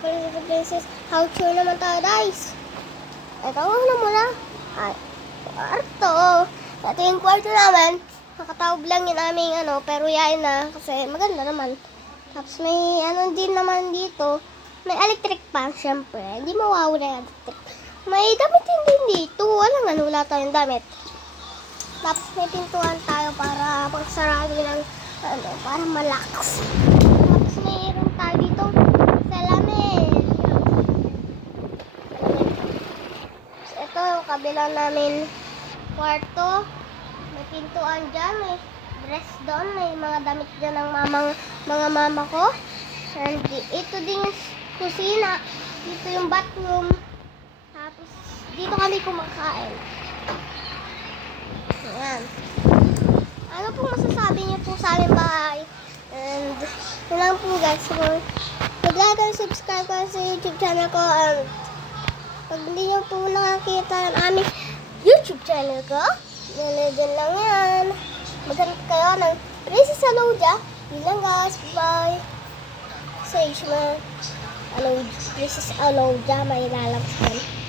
pala si Princess. How sure naman tayo, guys. Ito na muna. Ay, kwarto. Ito yung kwarto namin. Nakatawag lang yun aming pero yain na. Kasi maganda naman. Tapos may din naman dito. May electric fan, syempre. Hindi mawawala yung electric. May damit din dito. Wala tayong damit. Tapos may pintuan tayo para pagsarado ng para malax. Tapos mayroon tayo dito salamin. Ito yung kabila namin kwarto. May pintuan dyan. May dress doon. May mga damit dyan ng mga mama ko. And ito din yung kusina. Dito yung bathroom. Tapos dito kami kumakain. Ayan. Ano po masasabi niyo po sa aming bahay? And yun lang po guys. So, mag-like and subscribe ko sa YouTube channel ko. And pag hindi niyo po nakakita ng aming YouTube channel ko, dyan lang yan. Maghanap kayo ng Princess Alodia. Yun lang guys. Bye. Say, Princess Alodia. May lalabas